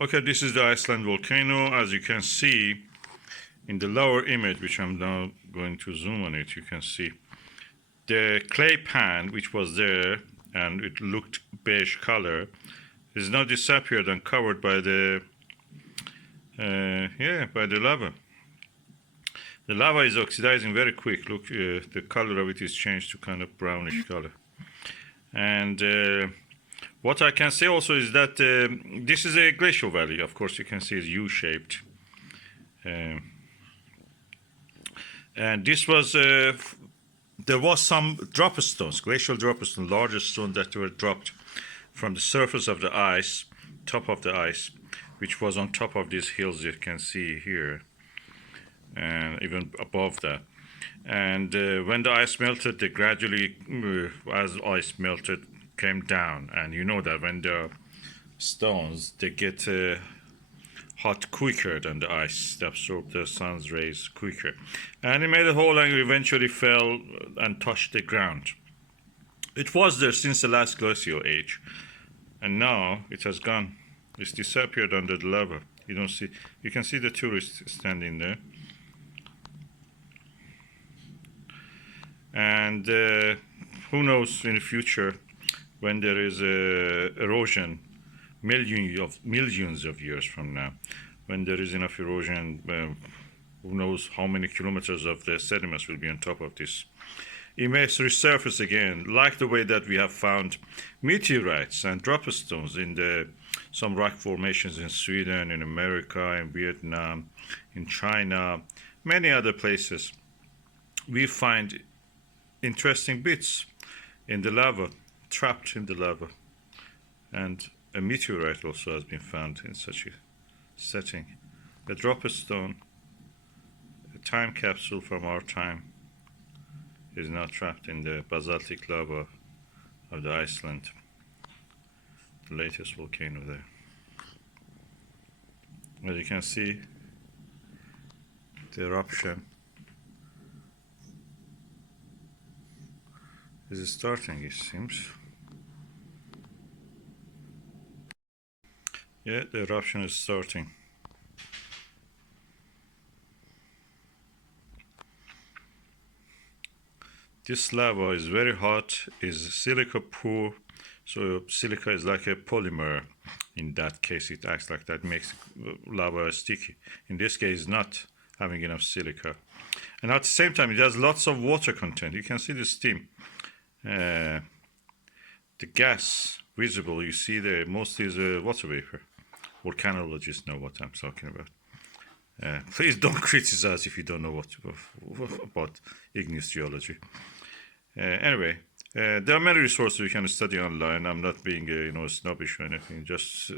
Okay, this is the Iceland volcano. As you can see in the lower image, which I'm now going to zoom on it, you can see the clay pan, which was there and it looked beige color, is now disappeared and covered by the by the lava. The lava is oxidizing very quick. Look, the color of it is changed to kind of brownish color. And what I can say also is that this is a glacial valley. Of course, you can see it's U-shaped. And this was, there was some drop stones, glacial drop stones, larger stones that were dropped from the surface of the ice, top of the ice, which was on top of these hills you can see here, and even above that. And when the ice melted, they gradually, as ice melted, came down. And you know that when the stones, they get hot quicker than the ice. They absorb the sun's rays quicker. And it made a hole and eventually fell and touched the ground. It was there since the last glacial age. And now it has gone. It's disappeared under the lava. You don't see, you can see the tourists standing there. And who knows in the future when there is erosion, millions of years from now, when there is enough erosion, who knows how many kilometers of the sediments will be on top of this. It may resurface again, like the way that we have found meteorites and drop stones in some rock formations in Sweden, in America, in Vietnam, in China, many other places. We find interesting bits in the lava, trapped in the lava. And a meteorite also has been found in such a setting. A drop stone, a time capsule from our time, is now trapped in the basaltic lava of the Iceland, the latest volcano there. As you can see, the eruption is starting, it seems. Yeah, the eruption is starting. This lava is very hot, is silica poor, so silica is like a polymer. In that case, it acts like that, makes lava sticky. In this case, not having enough silica. And at the same time, it has lots of water content. You can see the steam. The gas visible, you see there, mostly is water vapor. Volcanologists know what I'm talking about. Please don't criticize if you don't know what about igneous geology. Anyway, there are many resources you can study online. I'm not being snobbish or anything. Just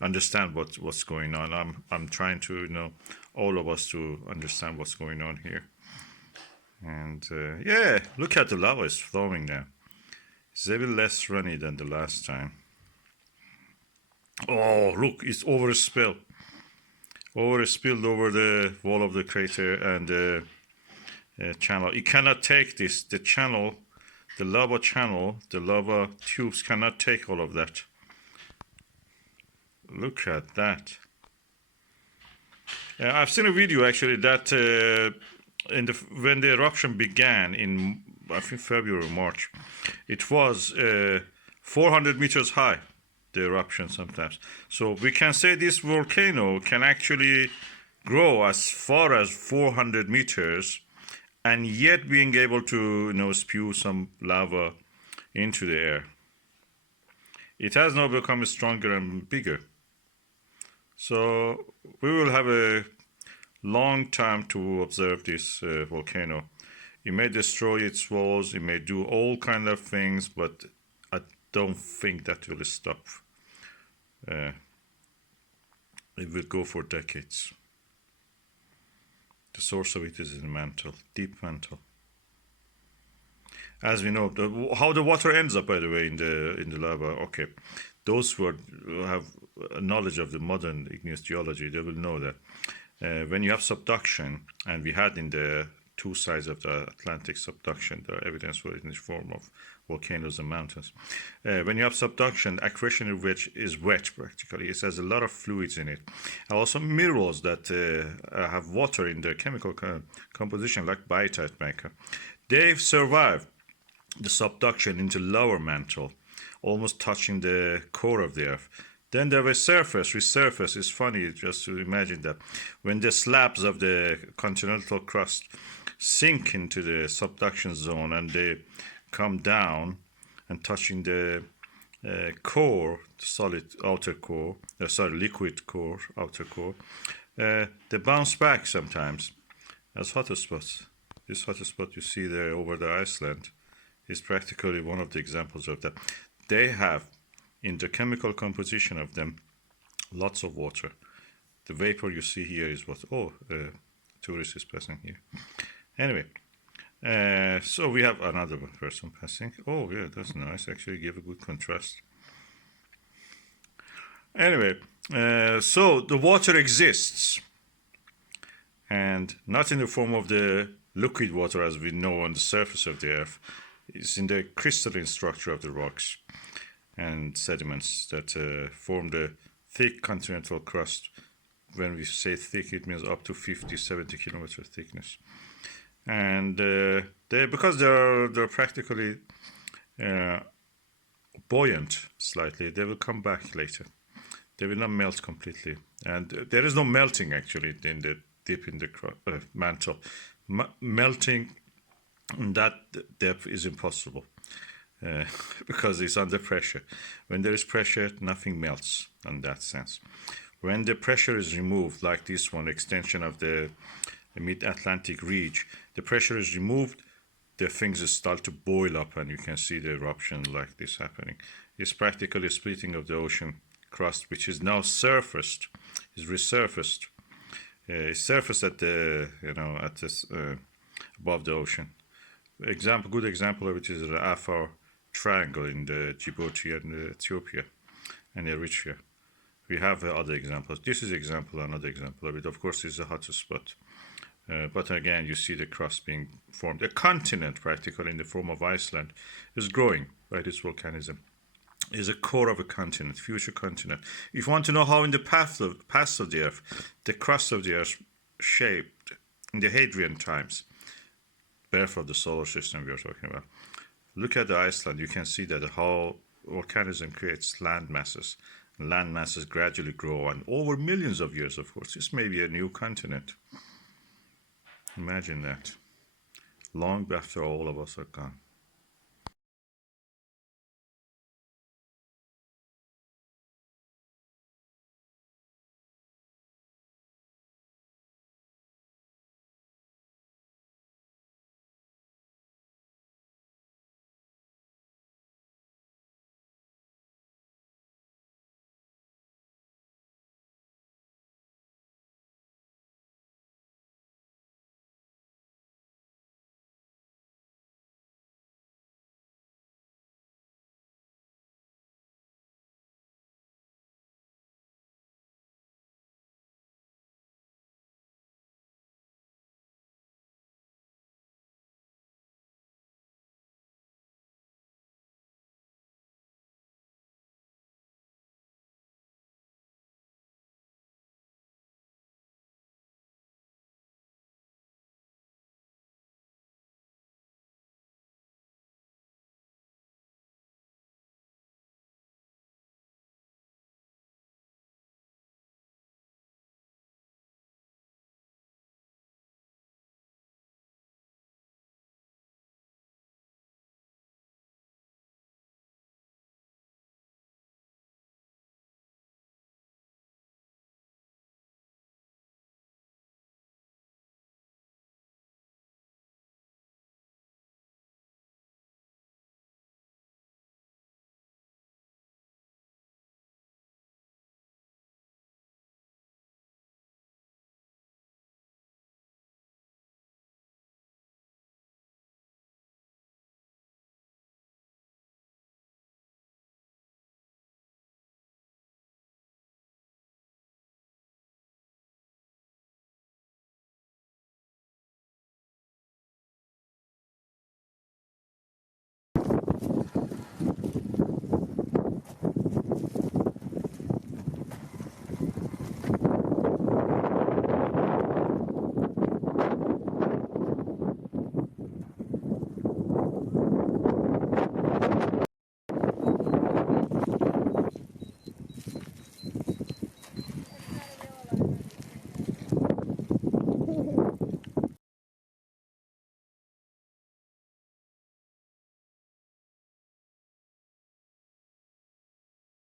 understand what's going on. I'm trying to all of us to understand what's going on here. And yeah, look at the lava is flowing now. It's a bit less runny than the last time. Oh, look, it's overspilled over the wall of the crater and the channel. It cannot take this. The lava tubes cannot take all of that. Look at that. I've seen a video actually that when the eruption began in, I think, February or March, it was 400 meters high, the eruption sometimes. So we can say this volcano can actually grow as far as 400 meters and yet being able to spew some lava into the air. It has now become stronger and bigger. So we will have a long time to observe this volcano. It may destroy its walls, it may do all kind of things, but I don't think that will stop. It will go for decades. The source of it is in the mantle, deep mantle. As we know, how the water ends up, by the way, in the lava. Okay, those who have knowledge of the modern igneous geology, they will know that when you have subduction, and we had in the two sides of the Atlantic subduction. There are evidence for it in the form of volcanoes and mountains. When you have subduction, accretion which is wet practically. It has a lot of fluids in it. Also minerals that have water in their chemical composition, like biotite maker. They've survived the subduction into lower mantle, almost touching the core of the Earth. Then there was surface. Resurface is funny just to imagine that when the slabs of the continental crust sink into the subduction zone and they come down and touching the core, the solid outer core, liquid core, outer core, they bounce back sometimes as hotspots. This hotspot you see there over the Iceland is practically one of the examples of that. They have, in the chemical composition of them, lots of water. The vapor you see here is what, tourist is passing here. Anyway, so we have another person passing. Oh yeah, that's nice, actually give a good contrast. Anyway, so the water exists, and not in the form of the liquid water as we know on the surface of the Earth. It's in the crystalline structure of the rocks and sediments that form the thick continental crust. When we say thick, it means up to 50-70 kilometer thickness. And because they're practically buoyant slightly, they will come back later. They will not melt completely. And there is no melting actually in the deep in the mantle. Melting in that depth is impossible. Because it's under pressure. When there is pressure, nothing melts in that sense. When the pressure is removed, like this one, extension of the mid-Atlantic ridge, the pressure is removed, the things start to boil up and you can see the eruption like this happening. It's practically a splitting of the ocean crust, which is now surfaced, is resurfaced. It's surfaced at the, at this, above the ocean. Good example of it is the Afar Triangle in the Djibouti and Ethiopia and Eritrea. We have other examples. This is another example of it. Of course, it's a hotspot. But again, you see the crust being formed. A continent, practically in the form of Iceland, is growing by this volcanism. Is a core of a continent, future continent. If you want to know how in the past of the Earth, the crust of the Earth shaped in the Hadrian times, birth of the solar system we are talking about, look at the Iceland. You can see that how volcanism creates land masses. Land masses gradually grow, and over millions of years, of course, this may be a new continent. Imagine that. Long after all of us are gone.